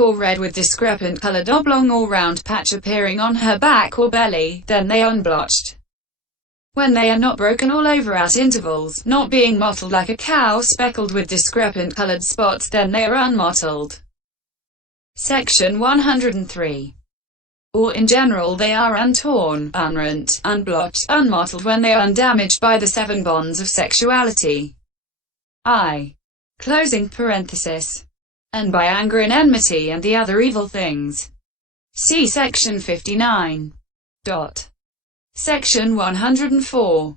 or red with discrepant colored oblong or round patch appearing on her back or belly, then they are unblotched. When they are not broken all over at intervals, not being mottled like a cow speckled with discrepant colored spots, then they are unmottled. Section 103. Or in general they are untorn, unrent, unblotched, unmottled when they are undamaged by the 7 bonds of sexuality. Closing parenthesis. And by anger and enmity and the other evil things. See section 59. Section 104.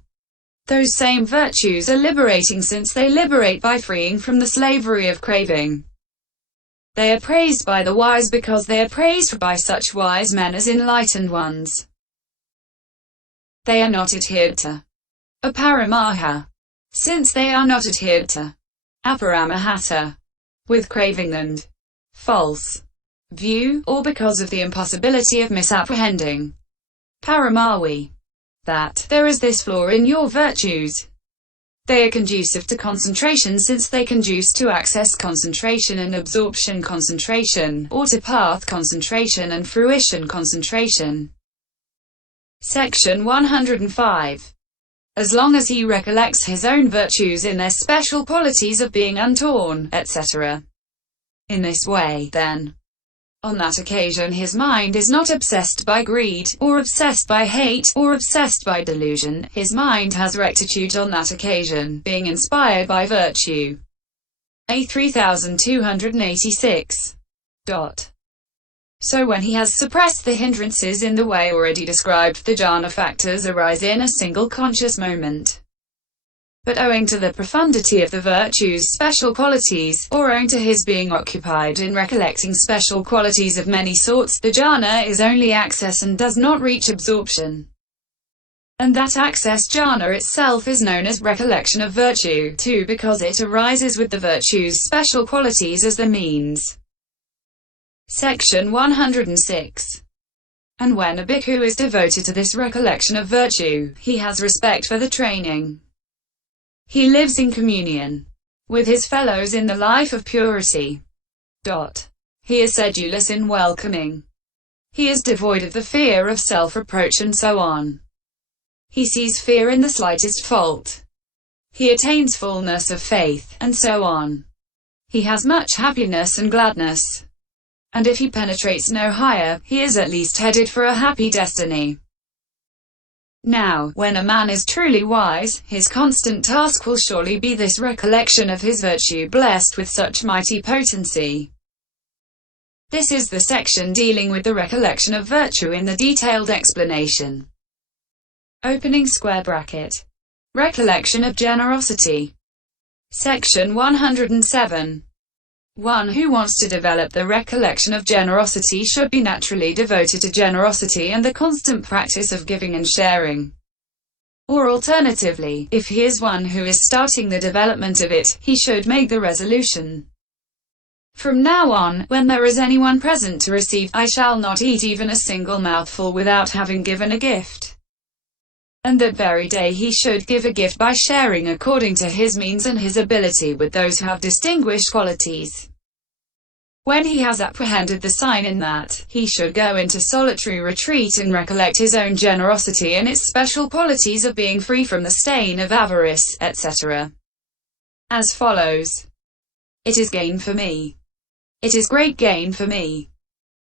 Those same virtues are liberating since they liberate by freeing from the slavery of craving. They are praised by the wise because they are praised by such wise men as enlightened ones. They are not adhered to aparamaha, since they are not adhered to aparamahata, with craving and false view, or because of the impossibility of misapprehending paramawi, that there is this flaw in your virtues. They are conducive to concentration since they conduce to access concentration and absorption concentration, or to path concentration and fruition concentration. Section 105. As long as he recollects his own virtues in their special qualities of being untorn, etc. In this way, then, on that occasion his mind is not obsessed by greed, or obsessed by hate, or obsessed by delusion. His mind has rectitude on that occasion, being inspired by virtue. A 3286. So when he has suppressed the hindrances in the way already described, the jhana factors arise in a single conscious moment. But owing to the profundity of the virtue's special qualities, or owing to his being occupied in recollecting special qualities of many sorts, the jhana is only access and does not reach absorption. And that access jhana itself is known as recollection of virtue, too, because it arises with the virtue's special qualities as the means. Section 106. And when a bhikkhu is devoted to this recollection of virtue, he has respect for the training. He lives in communion with his fellows in the life of purity. He is sedulous in welcoming. He is devoid of the fear of self-reproach and so on. He sees fear in the slightest fault. He attains fullness of faith, and so on. He has much happiness and gladness. And if he penetrates no higher, he is at least headed for a happy destiny. Now, when a man is truly wise, his constant task will surely be this recollection of his virtue blessed with such mighty potency. This is the section dealing with the recollection of virtue in the detailed explanation. Opening square bracket. Recollection of generosity. Section 107. One who wants to develop the recollection of generosity should be naturally devoted to generosity and the constant practice of giving and sharing. Or alternatively, if he is one who is starting the development of it, he should make the resolution. From now on, when there is anyone present to receive, I shall not eat even a single mouthful without having given a gift. And that very day he should give a gift by sharing according to his means and his ability with those who have distinguished qualities. When he has apprehended the sign in that, he should go into solitary retreat and recollect his own generosity and its special qualities of being free from the stain of avarice, etc. As follows. It is gain for me. It is great gain for me,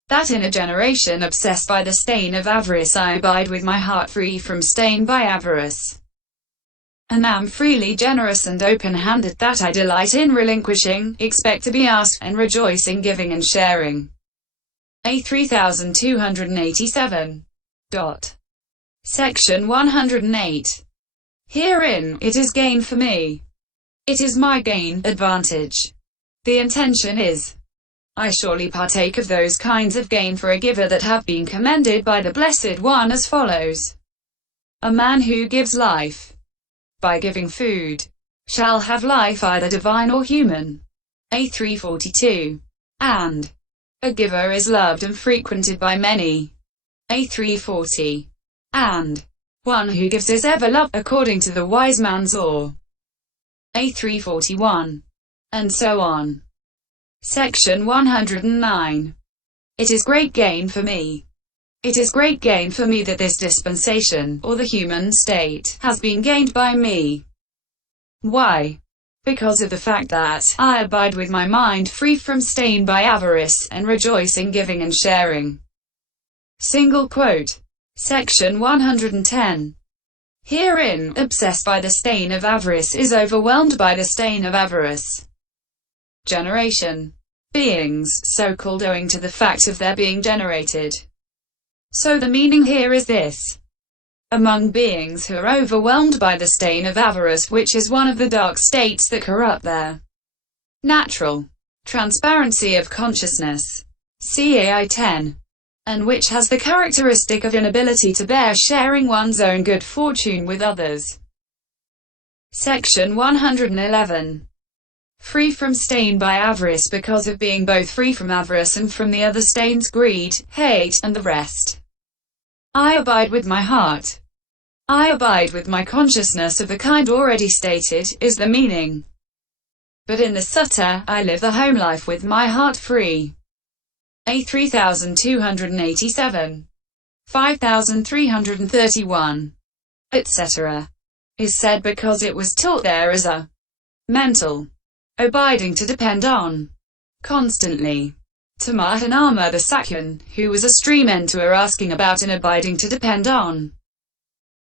that in a generation obsessed by the stain of avarice I abide with my heart free from stain by avarice, and am freely generous and open-handed, that I delight in relinquishing, expect to be asked, and rejoice in giving and sharing. A 3287. Section 108. Herein, it is gain for me. It is my gain, advantage. The intention is, I surely partake of those kinds of gain for a giver that have been commended by the Blessed One as follows. A man who gives life by giving food shall have life either divine or human. A 342. And a giver is loved and frequented by many. A 340. And one who gives is ever loved, according to the wise man's law. A 341. And so on. Section 109. It is great gain for me. It is great gain for me that this dispensation, or the human state, has been gained by me. Why? Because of the fact that I abide with my mind free from stain by avarice, and rejoice in giving and sharing. Single quote. Section 110. Herein, obsessed by the stain of avarice is overwhelmed by the stain of avarice. Generation. Beings, so-called owing to the fact of their being generated. So the meaning here is this. Among beings who are overwhelmed by the stain of avarice, which is one of the dark states that corrupt their natural transparency of consciousness, CAI 10, and which has the characteristic of inability to bear sharing one's own good fortune with others. Section 111. Free from stain by avarice because of being both free from avarice and from the other stains, greed, hate, and the rest. I abide with my heart. I abide with my consciousness of the kind already stated, is the meaning. But in the sutta, I live the home life with my heart free. A 3287. 5331. etc. is said because it was taught there as a mental abiding to depend on constantly. To Mahanama the Sakyan, who was a stream enterer asking about an abiding to depend on.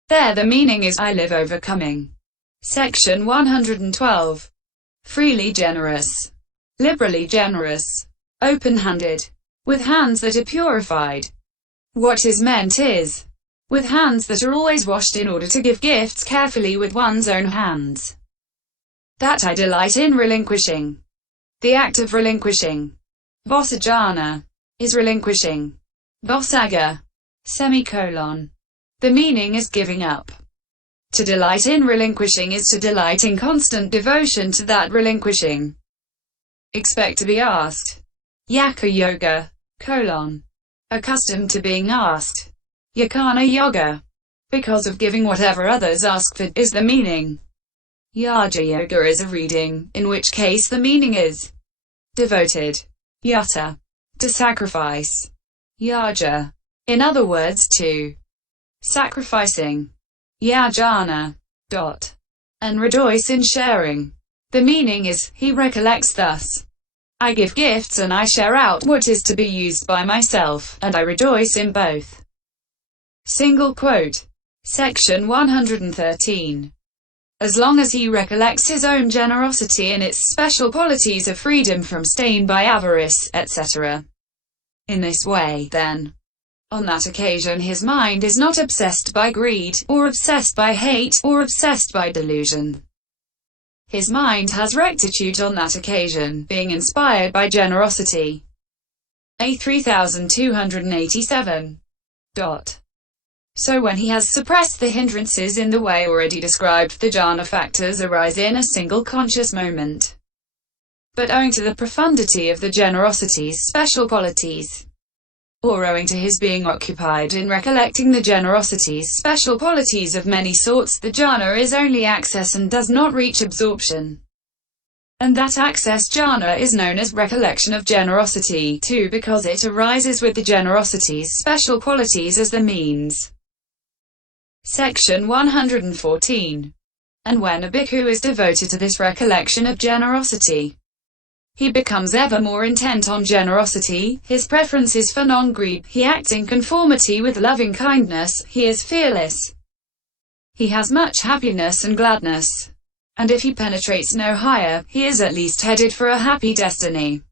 There the meaning is, I live overcoming. Section 112. Freely generous. Liberally generous. Open-handed. With hands that are purified. What is meant is, with hands that are always washed in order to give gifts carefully with one's own hands. That I delight in relinquishing. The act of relinquishing. Bosajana is relinquishing. Bosaga. Semicolon. The meaning is giving up. To delight in relinquishing is to delight in constant devotion to that relinquishing. Expect to be asked. Yaka yoga. Accustomed to being asked. Yakana yoga. Because of giving whatever others ask for, is the meaning. Yaja yoga is a reading, in which case the meaning is devoted. Yata. To sacrifice. Yaja. In other words, to sacrificing. Yajana. And rejoice in sharing. The meaning is, he recollects thus. I give gifts and I share out what is to be used by myself, and I rejoice in both. Single quote. Section 113. As long as he recollects his own generosity and its special qualities of freedom from stain by avarice, etc. In this way, then, on that occasion his mind is not obsessed by greed, or obsessed by hate, or obsessed by delusion. His mind has rectitude on that occasion, being inspired by generosity. A 3287. So when he has suppressed the hindrances in the way already described, the jhana factors arise in a single conscious moment. But owing to the profundity of the generosity's special qualities, or owing to his being occupied in recollecting the generosity's special qualities of many sorts, the jhana is only access and does not reach absorption. And that access jhana is known as recollection of generosity, too, because it arises with the generosity's special qualities as the means. Section 114. And when a bhikkhu is devoted to this recollection of generosity, he becomes ever more intent on generosity, his preference is for non-greed, he acts in conformity with loving kindness, he is fearless. He has much happiness and gladness. And if he penetrates no higher, he is at least headed for a happy destiny.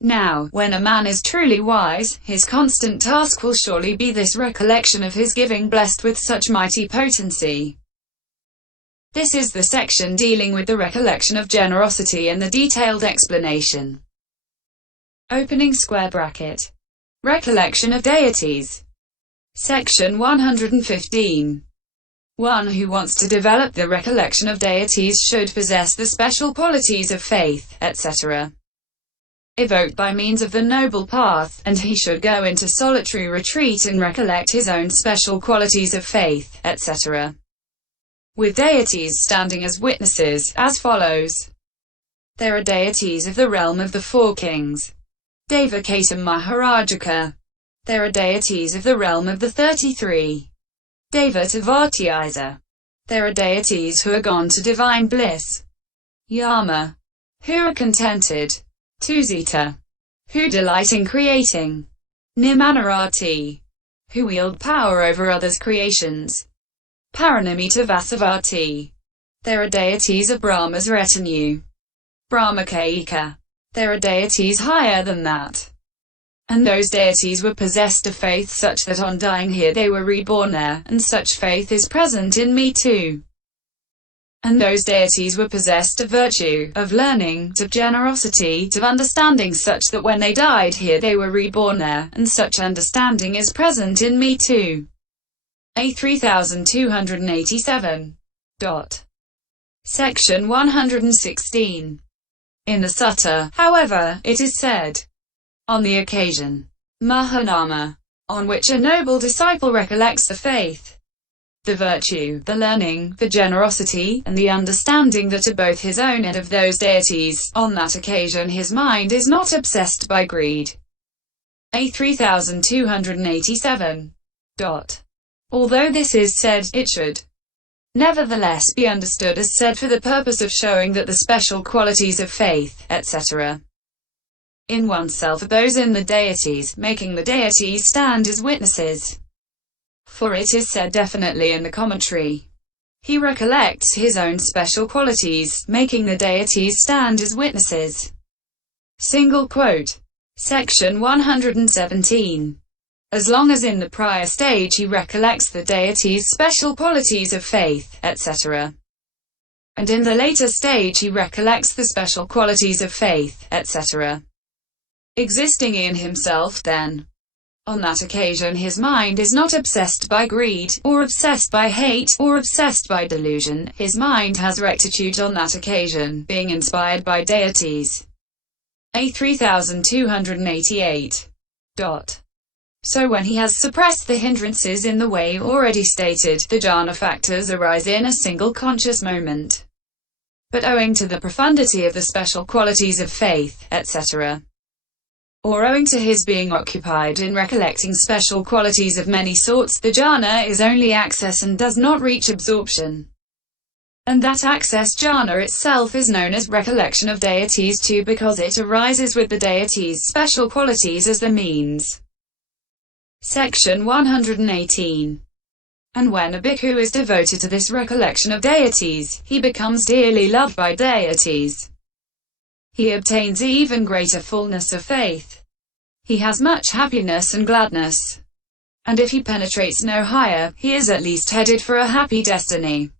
Now, when a man is truly wise, his constant task will surely be this recollection of his giving blessed with such mighty potency. This is the section dealing with the recollection of generosity and the detailed explanation. Opening square bracket. Recollection of deities. Section 115. One who wants to develop the recollection of deities should possess the special qualities of faith, etc. evoked by means of the Noble Path, and he should go into solitary retreat and recollect his own special qualities of faith, etc. with deities standing as witnesses, as follows. There are deities of the realm of the four kings. Devakata Maharajaka. There are deities of the realm of the 33. Devatavatiisa. There are deities who are gone to divine bliss. Yama. Who are contented. Tuzita. Who delight in creating. Nimanarati. Who wield power over others' creations. Paranamita Vasavati. There are deities of Brahma's retinue. Brahmakaika. There are deities higher than that. And those deities were possessed of faith such that on dying here they were reborn there, and such faith is present in me too. And those deities were possessed of virtue, of learning, of generosity, of understanding such that when they died here they were reborn there, and such understanding is present in me too. A 3287. Section 116. In the Sutta, however, it is said, on the occasion, Mahanama, on which a noble disciple recollects the faith, the virtue, the learning, the generosity, and the understanding that are both his own and of those deities, on that occasion his mind is not obsessed by greed. A 3287. Although this is said, it should nevertheless be understood as said for the purpose of showing that the special qualities of faith, etc., in oneself are those in the deities, making the deities stand as witnesses. For it is said definitely in the commentary, he recollects his own special qualities, making the deities stand as witnesses. Single quote. Section 117. As long as in the prior stage he recollects the deities' special qualities of faith, etc., and in the later stage he recollects the special qualities of faith, etc., existing in himself, then, on that occasion his mind is not obsessed by greed, or obsessed by hate, or obsessed by delusion, his mind has rectitude on that occasion, being inspired by deities. A 3288. So when he has suppressed the hindrances in the way already stated, the jhana factors arise in a single conscious moment. But owing to the profundity of the special qualities of faith, etc., or owing to his being occupied in recollecting special qualities of many sorts, the jhana is only access and does not reach absorption. And that access jhana itself is known as recollection of deities too, because it arises with the deities' special qualities as the means. Section 118. And when a bhikkhu is devoted to this recollection of deities, he becomes dearly loved by deities. He obtains even greater fullness of faith. He has much happiness and gladness. And if he penetrates no higher, he is at least headed for a happy destiny.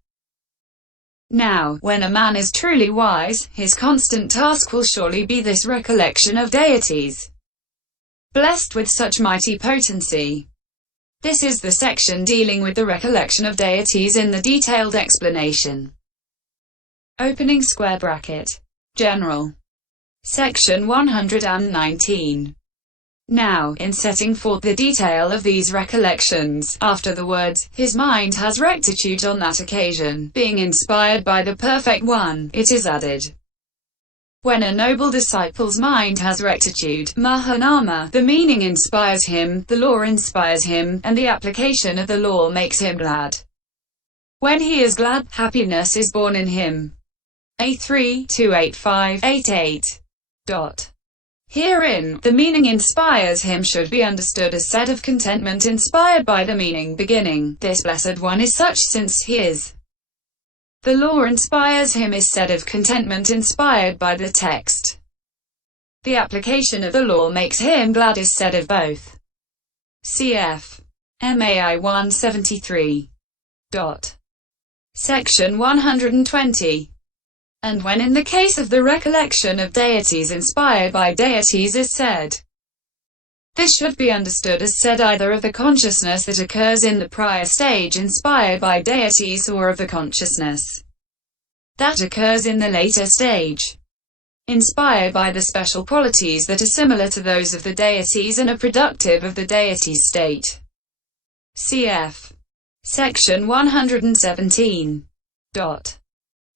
Now, when a man is truly wise, his constant task will surely be this recollection of deities, blessed with such mighty potency. This is the section dealing with the recollection of deities in the detailed explanation. Opening square bracket. General. Section 119. Now, in setting forth the detail of these recollections, after the words, his mind has rectitude on that occasion, being inspired by the Perfect One, it is added, when a noble disciple's mind has rectitude, Mahanama, the meaning inspires him, the law inspires him, and the application of the law makes him glad. When he is glad, happiness is born in him. A 328588. Herein, the meaning inspires him should be understood as said of contentment inspired by the meaning beginning, this blessed one is such since he is. The law inspires him is said of contentment inspired by the text. The application of the law makes him glad is said of both. Cf. MAI 173. Section 120. And when in the case of the recollection of deities inspired by deities is said, this should be understood as said either of the consciousness that occurs in the prior stage inspired by deities or of the consciousness that occurs in the later stage, inspired by the special qualities that are similar to those of the deities and are productive of the deity's state. Cf. Section 117.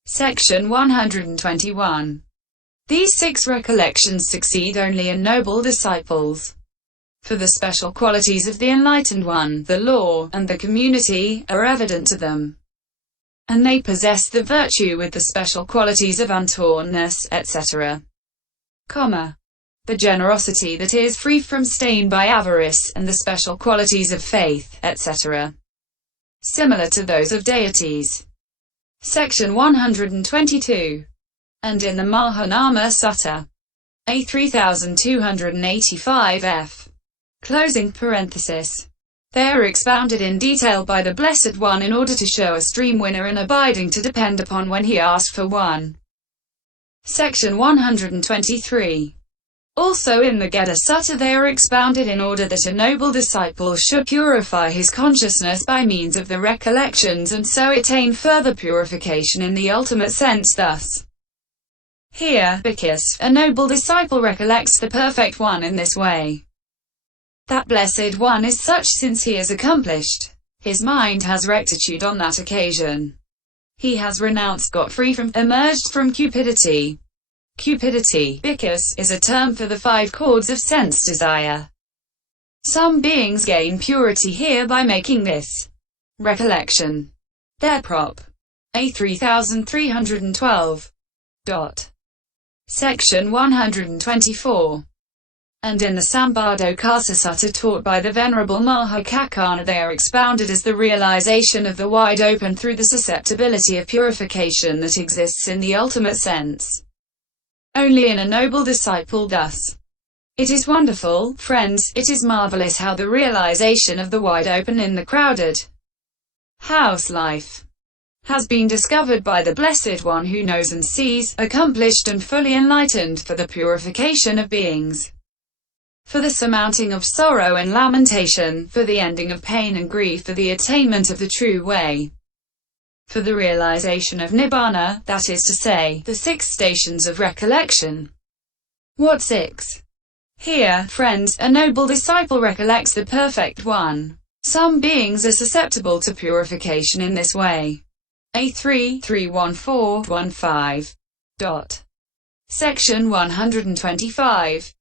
Section 121. These 6 recollections succeed only in noble disciples. For the special qualities of the Enlightened One, the law, and the community, are evident to them. And they possess the virtue with the special qualities of untornness, etc. The generosity that is free from stain by avarice, and the special qualities of faith, etc. Similar to those of deities. Section 122. And in the Mahanama Sutta. A 3285 f. Closing parenthesis. They are expounded in detail by the Blessed One in order to show a stream winner and abiding to depend upon when he asked for one. Section 123. Also in the Gedha Sutta they are expounded in order that a noble disciple should purify his consciousness by means of the recollections and so attain further purification in the ultimate sense thus. Here, because a noble disciple recollects the Perfect One in this way. That Blessed One is such since he is accomplished. His mind has rectitude on that occasion. He has renounced, got free from, emerged from cupidity. Cupidity, because, is a term for the 5 chords of sense desire. Some beings gain purity here by making this recollection their prop. A 3312. Section 124. And in the Sambhadokasa Sutta taught by the Venerable Mahakaccana they are expounded as the realization of the wide open through the susceptibility of purification that exists in the ultimate sense only in a noble disciple thus. It is wonderful, friends, it is marvelous how the realization of the wide open in the crowded house life has been discovered by the Blessed One who knows and sees, accomplished and fully enlightened for the purification of beings, for the surmounting of sorrow and lamentation, for the ending of pain and grief, for the attainment of the true way, for the realization of Nibbana, that is to say, the 6 stations of recollection. What 6? Here, friends, a noble disciple recollects the Perfect One. Some beings are susceptible to purification in this way. A 331415. Section 125.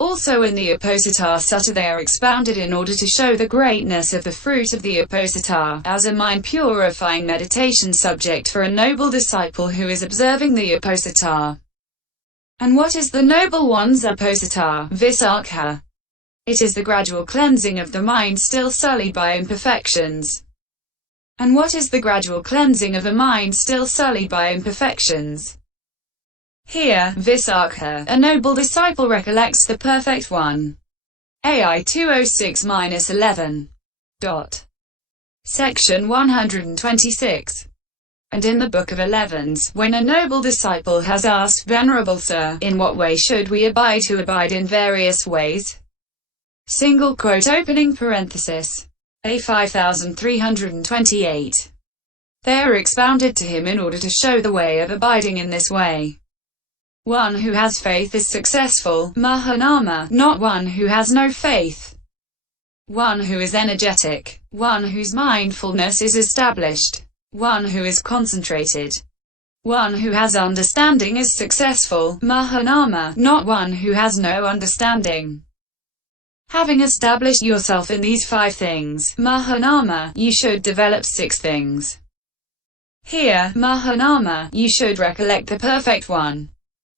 Also in the Apposita Sutta they are expounded in order to show the greatness of the fruit of the Apposita, as a mind-purifying meditation subject for a noble disciple who is observing the Apposita. And what is the Noble One's Apposita, Visarkha? It is the gradual cleansing of the mind still sullied by imperfections. And what is the gradual cleansing of a mind still sullied by imperfections? Here, Visarkha, a noble disciple recollects the Perfect One. AI 206-11. Section 126. And in the Book of Elevens, when a noble disciple has asked, Venerable Sir, in what way should we abide to abide in various ways? Single quote opening parenthesis. A 5328. They are expounded to him in order to show the way of abiding in this way. One who has faith is successful, Mahanama, not one who has no faith. One who is energetic, one whose mindfulness is established, one who is concentrated. One who has understanding is successful, Mahanama, not one who has no understanding. Having established yourself in these 5 things, Mahanama, you should develop 6 things. Here, Mahanama, you should recollect the Perfect One.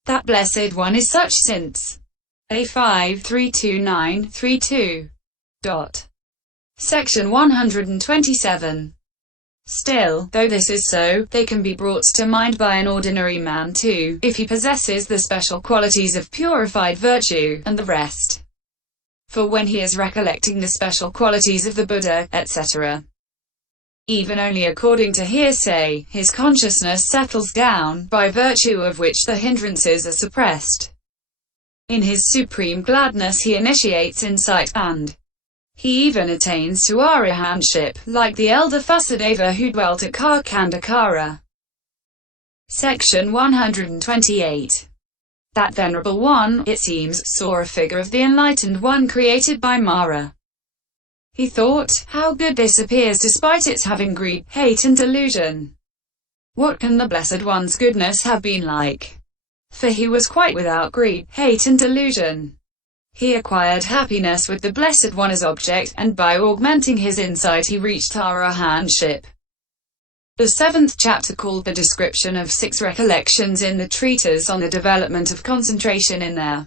That Blessed One is such since. A 532932. Section 127. Still, though this is so, they can be brought to mind by an ordinary man too, if he possesses the special qualities of purified virtue, and the rest. For when he is recollecting the special qualities of the Buddha, etc., even only according to hearsay, his consciousness settles down, by virtue of which the hindrances are suppressed. In his supreme gladness he initiates insight, and he even attains to arahantship, like the elder Fusadeva who dwelt at Karkandakara. Section 128. That Venerable One, it seems, saw a figure of the Enlightened One created by Mara. He thought, how good this appears despite its having greed, hate and delusion. What can the Blessed One's goodness have been like? for he was quite without greed, hate and delusion. He acquired happiness with the Blessed One as object, and by augmenting his insight he reached arahantship. The seventh chapter, called the description of 6 recollections in the treatise on the development of concentration in their